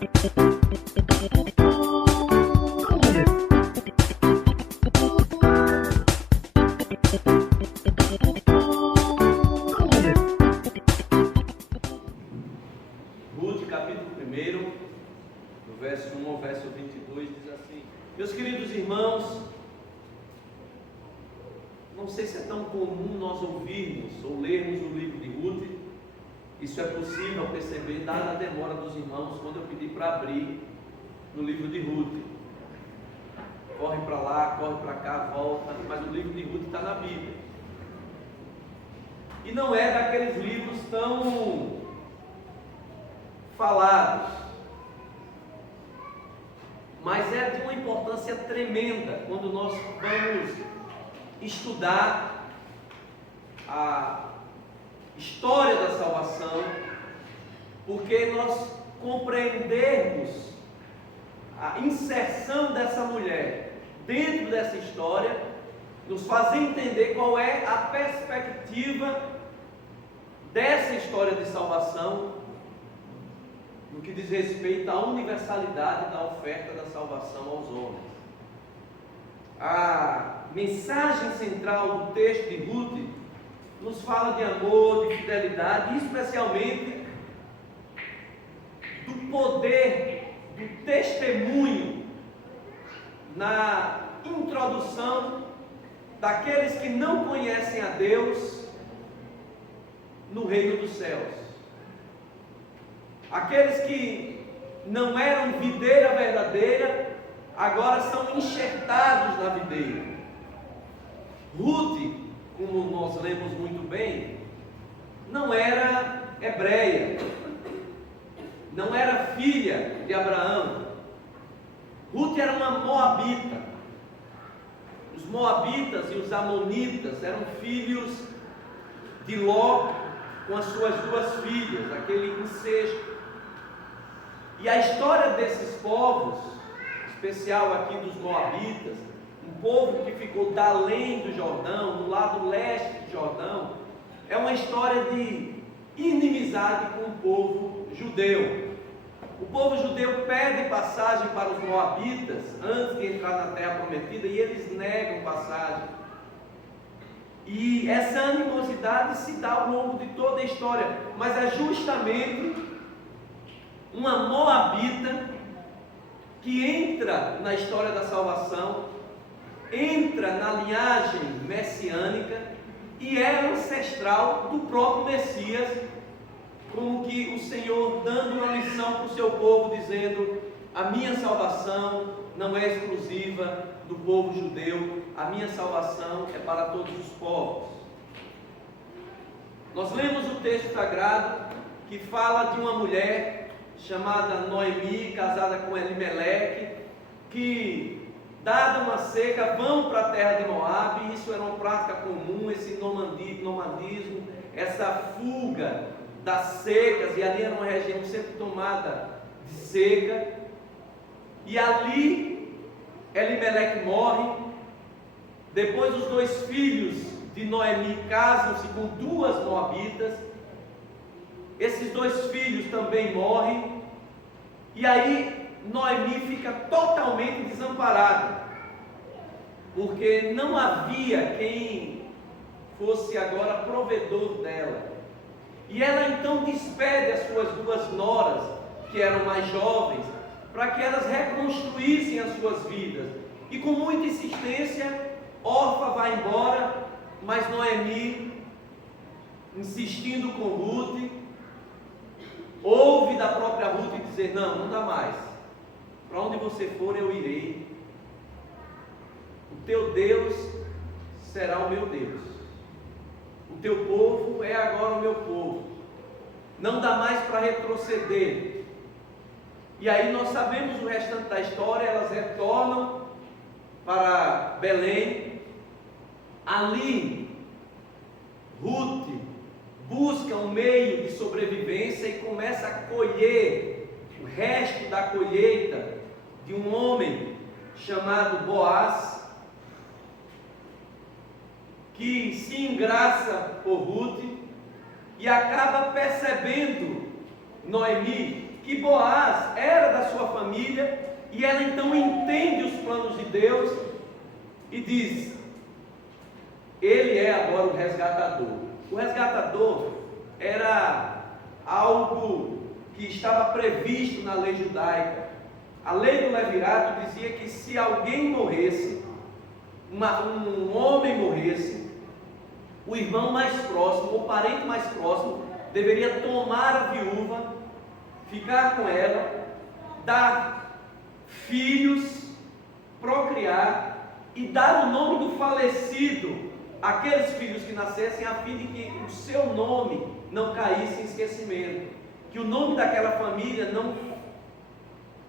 Ruth, capítulo 1, do verso 1 ao verso 22, diz assim: Meus queridos irmãos, não sei se é tão comum nós ouvirmos ou lermos o livro de Ruth. Isso é possível perceber, dada a demora dos irmãos, quando eu pedi para abrir no livro de Ruth. Corre para lá, corre para cá, volta, mas o livro de Ruth está na Bíblia. E não é daqueles livros tão falados, mas é de uma importância tremenda quando nós vamos estudar a história da salvação, porque nós compreendermos a inserção dessa mulher dentro dessa história nos faz entender qual é a perspectiva dessa história de salvação no que diz respeito à universalidade da oferta da salvação aos homens. A mensagem central do texto de Ruth nos fala de amor, de fidelidade, e especialmente do poder do testemunho na introdução daqueles que não conhecem a Deus no reino dos céus. Aqueles que não eram videira verdadeira, agora são enxertados na videira. Ruth, como nós lemos muito bem, não era hebreia, não era filha de Abraão. Ruth era uma moabita. Os moabitas e os amonitas eram filhos de Ló com as suas duas filhas, aquele incesto. E a história desses povos, especial aqui dos moabitas, um povo que ficou da além do Jordão, do lado leste do Jordão, é uma história de inimizade com o povo judeu. O povo judeu pede passagem para os moabitas antes de entrar na terra prometida e eles negam passagem. E essa animosidade se dá ao longo de toda a história, mas é justamente uma moabita que entra na história da salvação, entra na linhagem messiânica e é ancestral do próprio Messias, como que o Senhor dando uma lição para o seu povo, dizendo: a minha salvação não é exclusiva do povo judeu, a minha salvação é para todos os povos. Nós lemos o texto sagrado que fala de uma mulher chamada Noemi, casada com Elimeleque, que, dada uma seca, vão para a terra de Moabe. Isso era uma prática comum, esse nomadismo, essa fuga das secas, e ali era uma região sempre tomada de seca, e ali Elimeleque morre. Depois os dois filhos de Noemi casam-se com duas moabitas. Esses dois filhos também morrem, e aí Noemi fica totalmente desamparada, porque não havia quem fosse agora provedor dela. E ela então despede as suas duas noras, que eram mais jovens, para que elas reconstruíssem as suas vidas. E com muita insistência, Orfa vai embora, mas Noemi, insistindo com Ruth, ouve da própria Ruth dizer: não dá mais, para onde você for eu irei, o teu Deus será o meu Deus, o teu povo é agora o meu povo, não dá mais para retroceder. E aí nós sabemos o restante da história. Elas retornam para Belém. Ali Ruth busca um meio de sobrevivência e começa a colher o resto da colheita de um homem chamado Boaz, que se engraça por Ruth e acaba percebendo Noemi que Boaz era da sua família, e ela então entende os planos de Deus e diz: ele é agora o resgatador. O resgatador era algo que estava previsto na lei judaica. A lei do levirato dizia que se alguém morresse, um homem morresse, o irmão mais próximo, ou parente mais próximo, deveria tomar a viúva, ficar com ela, dar filhos, procriar e dar o nome do falecido àqueles filhos que nascessem, a fim de que o seu nome não caísse em esquecimento, que o nome daquela família não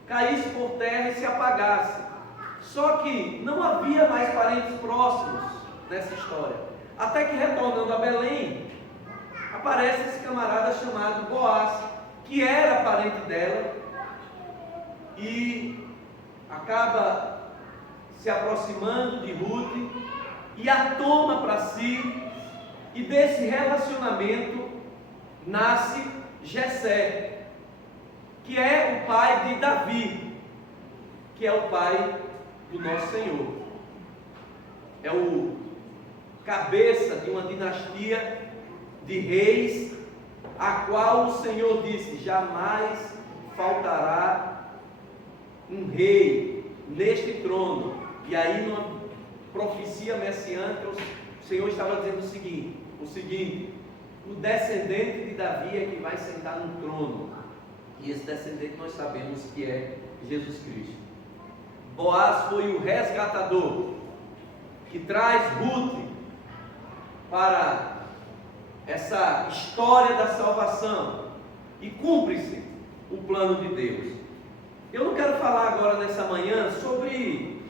caísse por terra e se apagasse. Só que não havia mais parentes próximos nessa história, até que, retornando a Belém, aparece esse camarada chamado Boaz, que era parente dela, e acaba se aproximando de Ruth e a toma para si, e desse relacionamento nasce Jessé, que é o pai de Davi, que é o pai do nosso Senhor. É o cabeça de uma dinastia de reis, a qual o Senhor disse: jamais faltará um rei neste trono. E aí, numa profecia messiânica, o Senhor estava dizendo o seguinte: o descendente de Davi é que vai sentar no trono. E esse descendente nós sabemos que é Jesus Cristo. Boaz foi o resgatador que traz Ruth para essa história da salvação, e cumpre-se o plano de Deus. Eu não quero falar agora nessa manhã sobre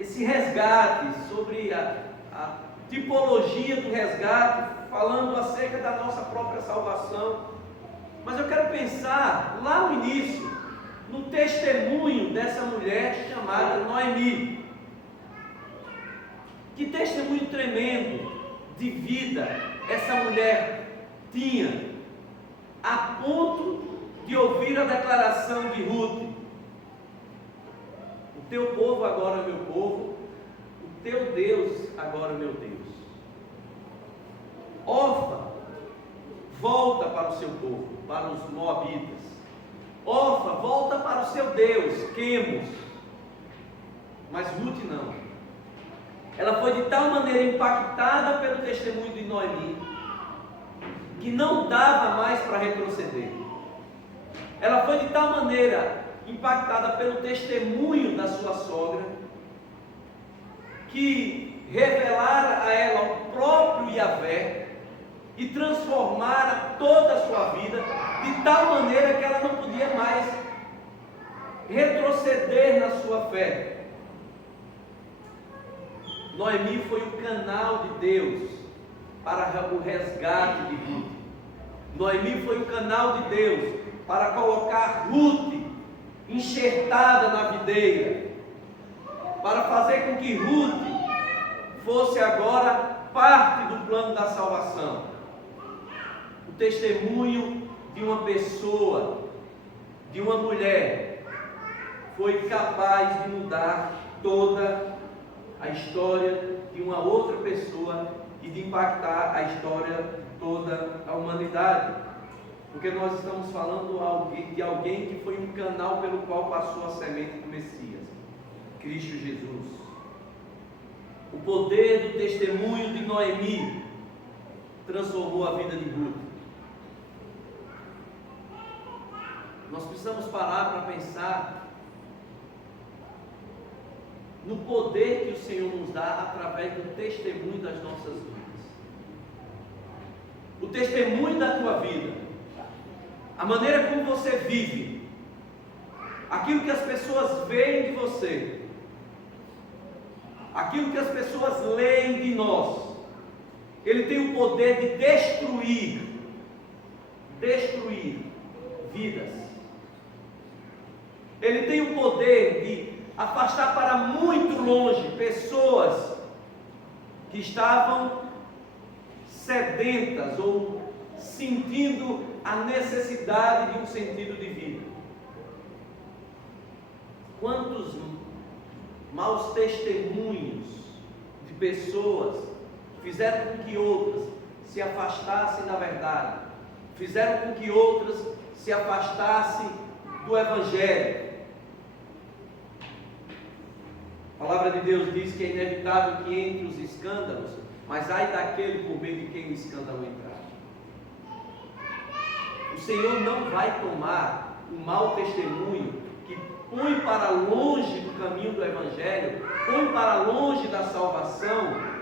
esse resgate, sobre a tipologia do resgate, falando acerca da nossa própria salvação, mas eu quero pensar lá no início, no testemunho dessa mulher chamada Noemi. Que testemunho tremendo de vida essa mulher tinha, a ponto de ouvir a declaração de Ruth: o teu povo agora é meu povo, o teu Deus agora é meu Deus. Orfa volta para o seu povo, para os moabitas. Orfa volta para o seu Deus, Quemos. Mas Ruth não. Ela foi de tal maneira impactada pelo testemunho de Noemi, que não dava mais para retroceder. Ela foi de tal maneira impactada pelo testemunho da sua sogra, que revelara a ela o próprio Yahvé e transformara toda a sua vida, de tal maneira que ela não podia mais retroceder na sua fé. Noemi foi o canal de Deus para o resgate de Ruth. Noemi foi o canal de Deus para colocar Ruth enxertada na videira, para fazer com que Ruth fosse agora parte do plano da salvação. O testemunho de uma pessoa, de uma mulher, foi capaz de mudar toda a história de uma outra pessoa e de impactar a história de toda a humanidade, porque nós estamos falando de alguém que foi um canal pelo qual passou a semente do Messias, Cristo Jesus. O poder do testemunho de Noemi transformou a vida de Ruth. Nós precisamos parar para pensar no poder que o Senhor nos dá através do testemunho das nossas vidas. O testemunho da tua vida, a maneira como você vive, aquilo que as pessoas veem de você, aquilo que as pessoas leem de nós, ele tem o poder de destruir vidas. Ele tem o poder de afastar para muito longe pessoas que estavam sedentas ou sentindo a necessidade de um sentido de vida. Quantos maus testemunhos de pessoas fizeram com que outras se afastassem da verdade, fizeram com que outras se afastassem do Evangelho. A palavra de Deus diz que é inevitável que entre os escândalos, mas ai daquele por meio de quem o escândalo entrar. O Senhor não vai tomar o mau testemunho que põe para longe do caminho do Evangelho, põe para longe da salvação,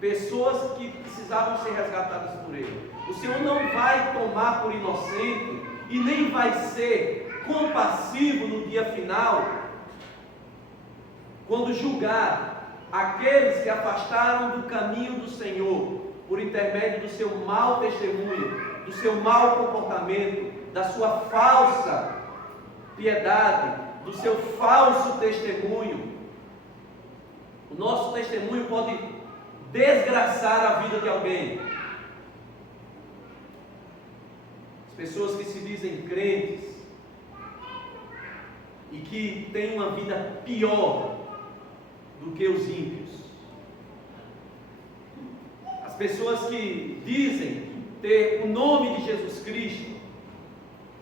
pessoas que precisavam ser resgatadas por Ele. O Senhor não vai tomar por inocente e nem vai ser compassivo no dia final, quando julgar aqueles que afastaram do caminho do Senhor, por intermédio do seu mau testemunho, do seu mau comportamento, da sua falsa piedade, do seu falso testemunho. O nosso testemunho pode desgraçar a vida de alguém. As pessoas que se dizem crentes e que têm uma vida pior do que os ímpios. As pessoas que dizem ter o nome de Jesus Cristo,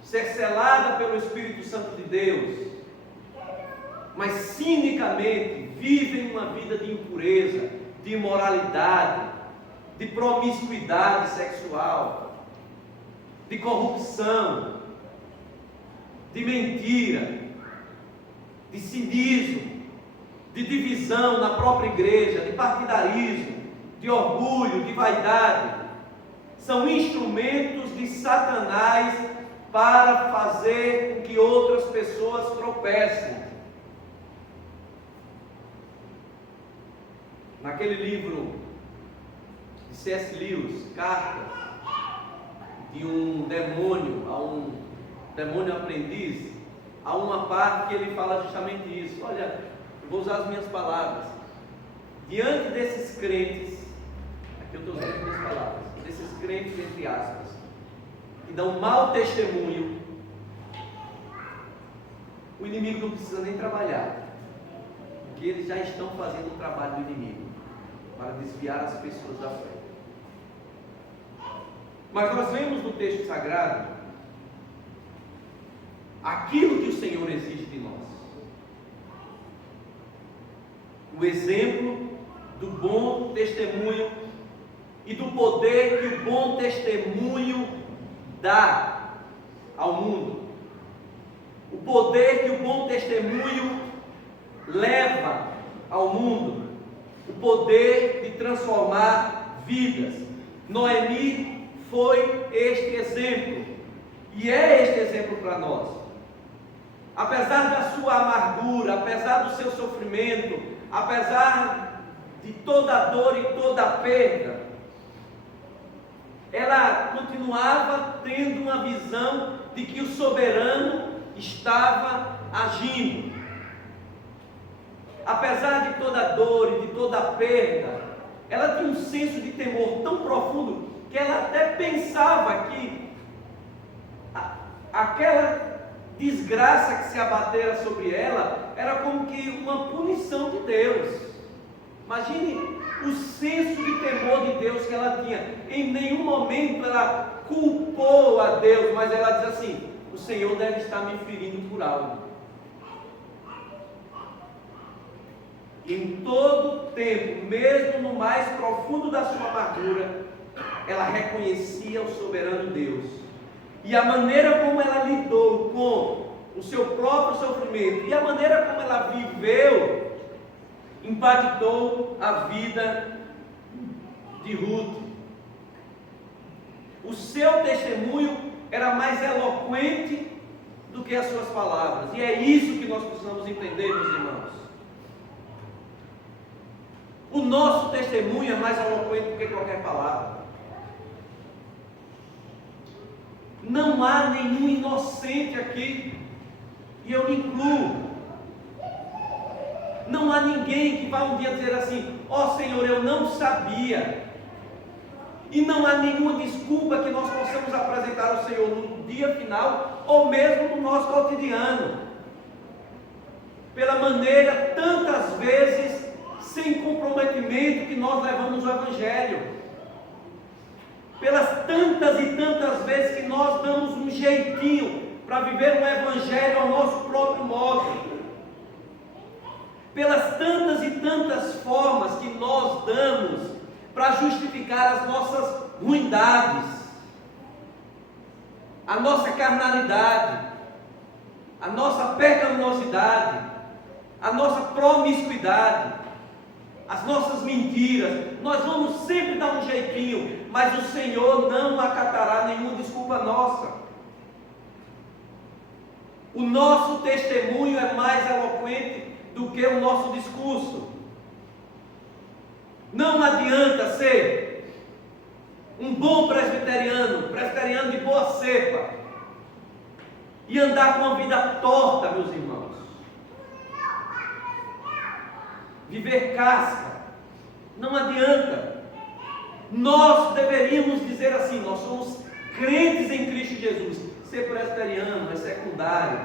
ser selada pelo Espírito Santo de Deus, mas cinicamente vivem uma vida de impureza, de imoralidade, de promiscuidade sexual, de corrupção, de mentira, de cinismo, de divisão na própria igreja, de partidarismo, de orgulho, de vaidade. São instrumentos de Satanás para fazer com que outras pessoas tropecem. Naquele livro de C.S. Lewis, Cartas de um demônio a um demônio aprendiz, há uma parte que ele fala justamente isso. Olha, eu vou usar as minhas palavras. Diante desses crentes, aqui eu estou usando as minhas palavras, desses crentes entre aspas, que dão mau testemunho, o inimigo não precisa nem trabalhar, porque eles já estão fazendo o trabalho do inimigo para desviar as pessoas da fé. Mas nós vemos no texto sagrado aquilo que o Senhor exige de nós. O exemplo do bom testemunho e do poder que o bom testemunho dá ao mundo. O poder que o bom testemunho leva ao mundo. O poder de transformar vidas. Noemi foi este exemplo. E é este exemplo para nós. Apesar da sua amargura, apesar do seu sofrimento, apesar de toda a dor e toda a perda, ela continuava tendo uma visão de que o soberano estava agindo. Apesar de toda a dor e de toda a perda, ela tinha um senso de temor tão profundo que ela até pensava que aquela desgraça que se abatera sobre ela era como que uma punição de Deus. Imagine o senso de temor de Deus que ela tinha. Em nenhum momento ela culpou a Deus, mas ela diz assim: o Senhor deve estar me ferindo por algo. Em todo o tempo, mesmo no mais profundo da sua amargura, ela reconhecia o soberano Deus. E a maneira como ela lidou com o seu próprio sofrimento e a maneira como ela viveu impactou a vida de Ruth. O seu testemunho era mais eloquente do que as suas palavras. E é isso que nós precisamos entender, meus irmãos. O nosso testemunho é mais eloquente do que qualquer palavra. Não há nenhum inocente aqui, e eu me incluo. Não há ninguém que vá um dia dizer assim: ó Senhor, eu não sabia. E não há nenhuma desculpa que nós possamos apresentar ao Senhor no dia final ou mesmo no nosso cotidiano. Pela maneira, tantas vezes, sem comprometimento que nós levamos o Evangelho. Pelas tantas e tantas vezes que nós damos um jeitinho para viver o Evangelho ao nosso próprio modo. Pelas tantas e tantas formas que nós damos para justificar as nossas ruindades, a nossa carnalidade, a nossa pecaminosidade, a nossa promiscuidade, as nossas mentiras. Nós vamos sempre dar um jeitinho, mas o Senhor não acatará nenhuma desculpa nossa. O nosso testemunho é mais eloquente do que o nosso discurso. Não adianta ser um bom presbiteriano de boa cepa, e andar com a vida torta, meus irmãos. Viver casca. Não adianta. Nós deveríamos dizer assim: nós somos crentes em Cristo Jesus. Ser presbiteriano é secundário,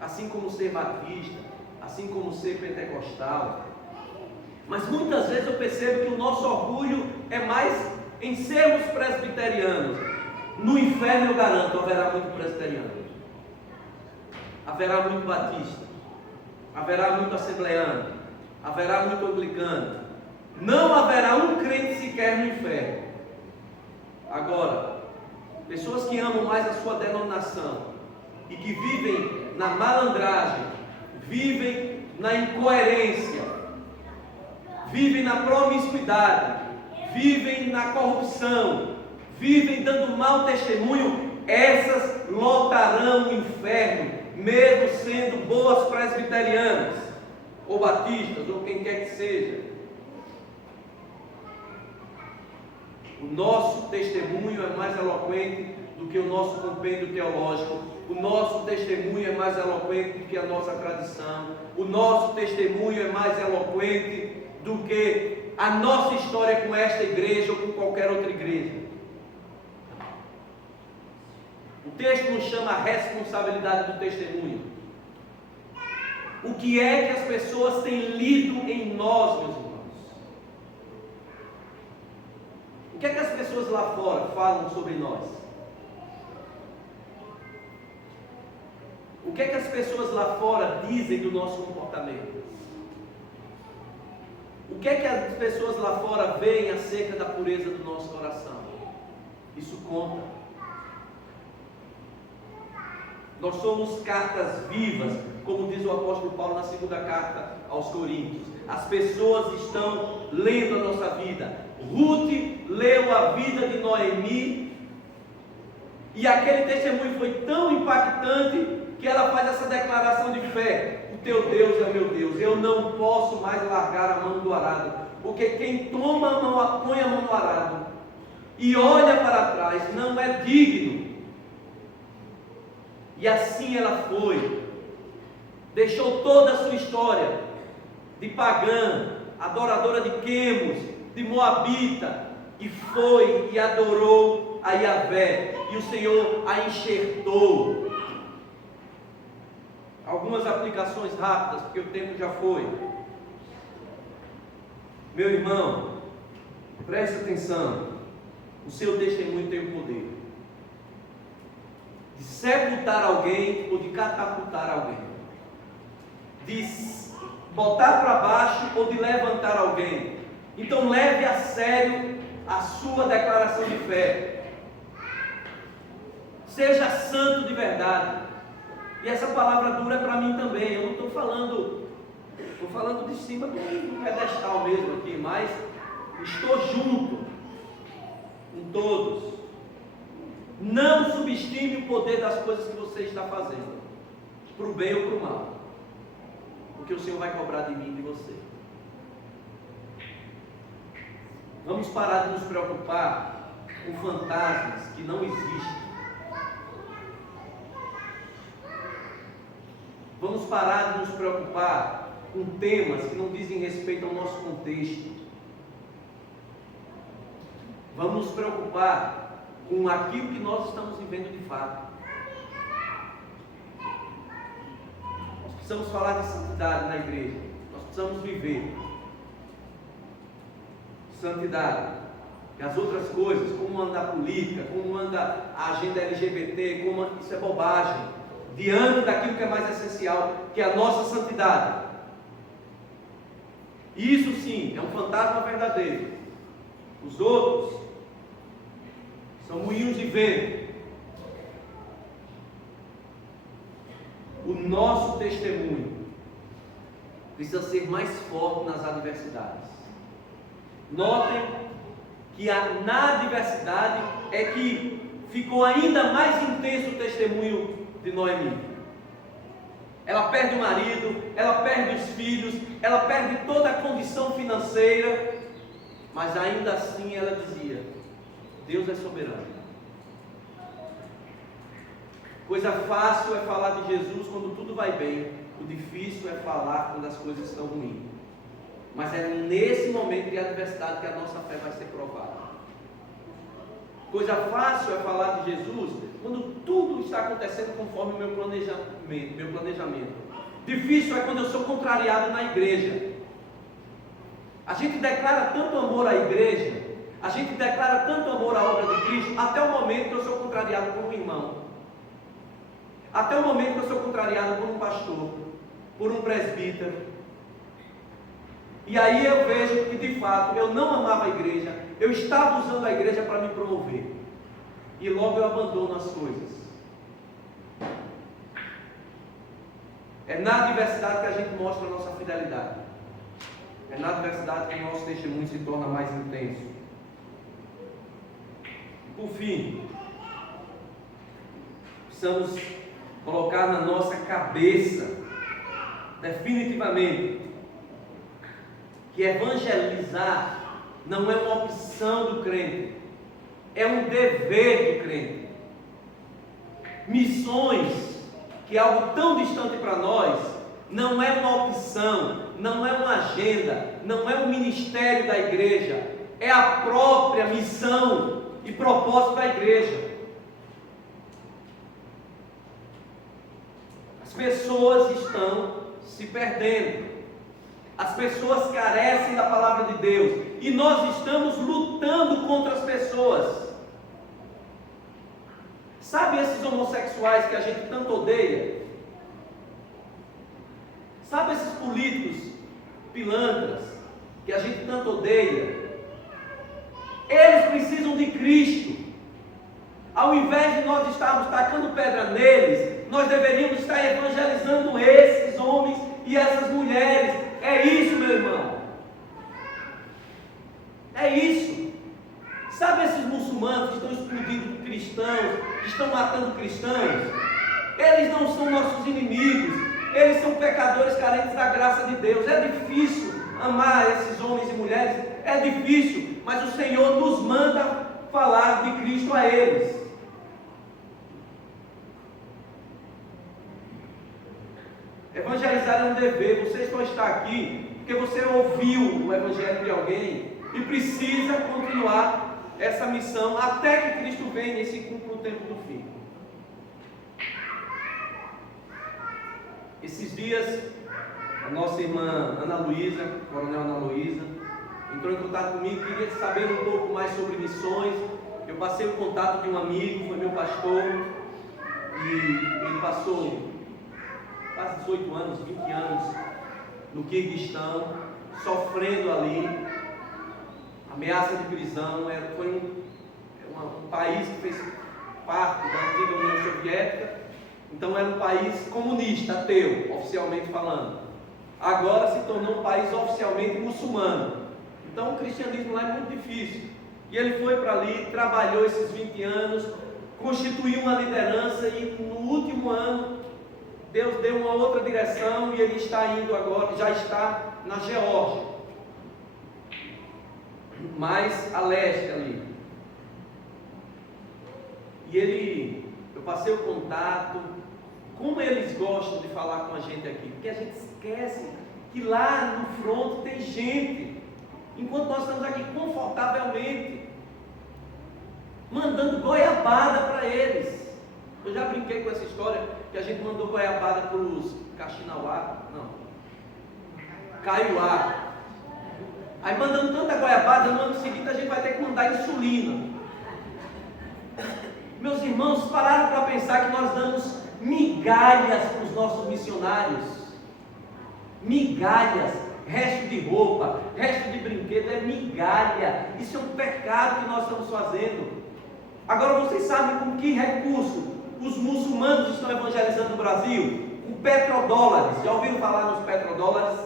assim como ser batista, assim como ser pentecostal. Mas muitas vezes eu percebo que o nosso orgulho é mais em sermos presbiterianos. No inferno, eu garanto, haverá muito presbiteriano, haverá muito batista, haverá muito assembleano, haverá muito anglicano. Não haverá um crente sequer no inferno. Agora, pessoas que amam mais a sua denominação e que vivem na malandragem, vivem na incoerência, vivem na promiscuidade, vivem na corrupção, vivem dando mau testemunho, essas lotarão o inferno, mesmo sendo boas presbiterianas, ou batistas, ou quem quer que seja. O nosso testemunho é mais eloquente do que o nosso compêndio teológico. O nosso testemunho é mais eloquente do que a nossa tradição. O nosso testemunho é mais eloquente do que a nossa história com esta igreja ou com qualquer outra igreja. O texto nos chama a responsabilidade do testemunho. O que é que as pessoas têm lido em nós, meus irmãos? O que é que as pessoas lá fora falam sobre nós? O que é que as pessoas lá fora dizem do nosso comportamento? O que é que as pessoas lá fora veem acerca da pureza do nosso coração? Isso conta. Nós somos cartas vivas, como diz o apóstolo Paulo na segunda carta aos Coríntios. As pessoas estão lendo a nossa vida. Ruth leu a vida de Noemi, e aquele testemunho foi tão impactante que ela faz essa declaração de fé: o teu Deus é o meu Deus, eu não posso mais largar a mão do arado, porque quem toma a mão, põe a mão no arado e olha para trás não é digno. E assim ela foi, deixou toda a sua história de pagã, adoradora de Quemos, de Moabita, e foi e adorou a Yahvé, e o Senhor a enxertou. Algumas aplicações rápidas, porque o tempo já foi. Meu irmão, preste atenção. O seu testemunho tem o poder de sepultar alguém ou de catapultar alguém, de botar para baixo ou de levantar alguém. Então leve a sério a sua declaração de fé. Seja santo de verdade. E essa palavra dura para mim também. Eu não estou falando de cima do pedestal mesmo aqui, mas estou junto com todos. Não subestime o poder das coisas que você está fazendo, para o bem ou para o mal, porque o Senhor vai cobrar de mim e de você. Vamos parar de nos preocupar com fantasmas que não existem. Vamos parar de nos preocupar com temas que não dizem respeito ao nosso contexto. Vamos nos preocupar com aquilo que nós estamos vivendo de fato. Nós precisamos falar de santidade na igreja. Nós precisamos viver santidade. E as outras coisas, como anda a política, como anda a agenda LGBT, isso é bobagem, diante daquilo que é mais essencial, que é a nossa santidade. Isso sim, é um fantasma verdadeiro. Os outros são moinhos de vento. O nosso testemunho precisa ser mais forte nas adversidades. Notem que na adversidade é que ficou ainda mais intenso o testemunho de Noemi. Ela perde o marido, ela perde os filhos, ela perde toda a condição financeira, mas ainda assim ela dizia: Deus é soberano. Coisa fácil é falar de Jesus quando tudo vai bem, o difícil é falar quando as coisas estão ruins. Mas é nesse momento de adversidade que a nossa fé vai ser provada. Coisa fácil é falar de Jesus quando tudo está acontecendo conforme o meu planejamento. Difícil é quando eu sou contrariado na igreja. A gente declara tanto amor à igreja, a gente declara tanto amor à obra de Cristo, até o momento que eu sou contrariado por um irmão, até o momento que eu sou contrariado por um pastor, por um presbítero. E aí eu vejo que de fato eu não amava a igreja, eu estava usando a igreja para me promover, e logo eu abandono as coisas. É na adversidade que a gente mostra a nossa fidelidade, é na adversidade que o nosso testemunho se torna mais intenso. Por fim, precisamos colocar na nossa cabeça definitivamente que evangelizar não é uma opção do crente, é um dever do crente. Missões, que é algo tão distante para nós, não é uma opção, não é uma agenda, não é um ministério da igreja, é a própria missão e propósito da igreja. As pessoas estão se perdendo. As pessoas carecem da palavra de Deus e nós estamos lutando contra as pessoas. Sabe esses homossexuais que a gente tanto odeia? Sabe esses políticos pilantras que a gente tanto odeia? Eles precisam de Cristo. Ao invés de nós estarmos tacando pedra neles, nós deveríamos estar evangelizando esses homens e essas mulheres. É isso, meu irmão. É isso. Sabe esses muçulmanos que estão explodindo cristãos, que estão matando cristãos? Eles não são nossos inimigos. Eles são pecadores carentes da graça de Deus. É difícil amar esses homens e mulheres. É difícil, mas o Senhor nos manda falar de Cristo a eles. Evangelizar é um dever. Você só está aqui porque você ouviu o evangelho de alguém e precisa continuar essa missão até que Cristo venha e se cumpra o tempo do fim. Esses dias, a nossa irmã Ana Luísa, Coronel Ana Luísa, entrou em contato comigo, queria saber um pouco mais sobre missões. Eu passei o contato de um amigo, foi meu pastor, e ele passou quase 18 anos, 20 anos no Quirguistão, sofrendo ali, ameaça de prisão. Foi um país que fez parte da antiga União Soviética, então era um país comunista, ateu, oficialmente falando. Agora se tornou um país oficialmente muçulmano, então o cristianismo lá é muito difícil. E ele foi para ali, trabalhou esses 20 anos, constituiu uma liderança e no último ano Deus deu uma outra direção e ele está indo agora, já está na Geórgia, mais a leste ali. E eu passei o contato, como eles gostam de falar com a gente aqui, porque a gente esquece que lá no front tem gente, enquanto nós estamos aqui confortavelmente. mandando goiabada para eles. Eu já brinquei com essa história, que a gente mandou goiabada para os Caxinauá, não, Caiuá. Aí mandando tanta goiabada, no ano seguinte a gente vai ter que mandar insulina. Meus irmãos, pararam para pensar que nós damos migalhas para os nossos missionários. Migalhas, resto de roupa, resto de brinquedo, é migalha. Isso é um pecado que nós estamos fazendo. Agora vocês sabem com que recurso os muçulmanos estão evangelizando no Brasil? Com petrodólares. Já ouviram falar nos petrodólares?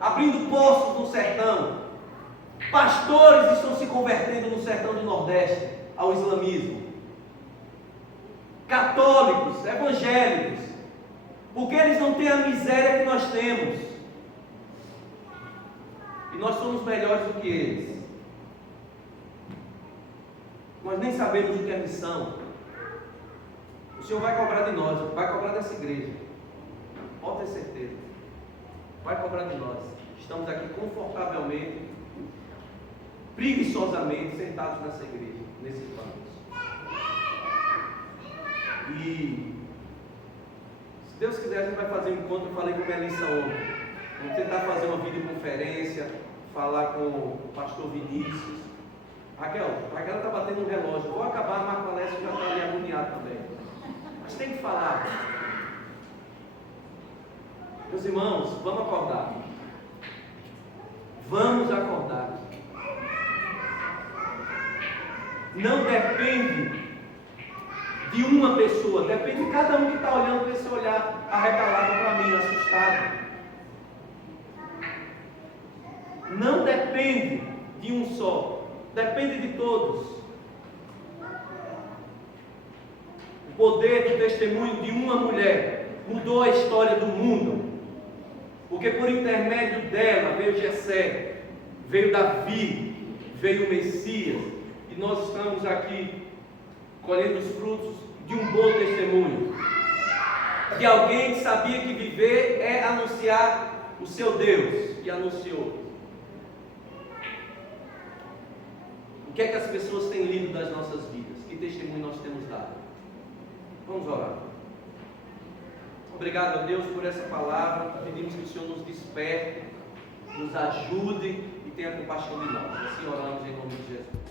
Abrindo poços no sertão. Pastores estão se convertendo no sertão do Nordeste ao islamismo. Católicos, evangélicos, porque eles não têm a miséria que nós temos, e nós somos melhores do que eles. Nós nem sabemos o que é missão. O Senhor vai cobrar de nós, vai cobrar dessa igreja, pode ter certeza, vai cobrar de nós. Estamos aqui confortavelmente, preguiçosamente sentados nessa igreja, nesses bancos. E se Deus quiser, a gente vai fazer um encontro. Eu falei com a Melissa ontem. Vamos tentar fazer uma videoconferência, falar com o pastor Vinícius. Raquel está batendo um relógio. Vou acabar, a Marco Alessio já está ali agoniado também. Mas tem que falar. Meus irmãos, vamos acordar. Vamos acordar. Não depende de uma pessoa, depende de cada um que está olhando com esse olhar arregalado para mim, assustado. Não depende de um só, depende de todos. O poder do testemunho de uma mulher mudou a história do mundo, porque por intermédio dela veio Jessé, veio Davi, veio o Messias, e nós estamos aqui colhendo os frutos de um bom testemunho, de alguém que sabia que viver é anunciar o seu Deus, e anunciou. O que é que as pessoas têm lido das nossas vidas? Que testemunho nós temos dado? Vamos orar. Obrigado a Deus por essa palavra. Pedimos que o Senhor nos desperte, nos ajude e tenha compaixão de nós. Assim oramos em nome de Jesus.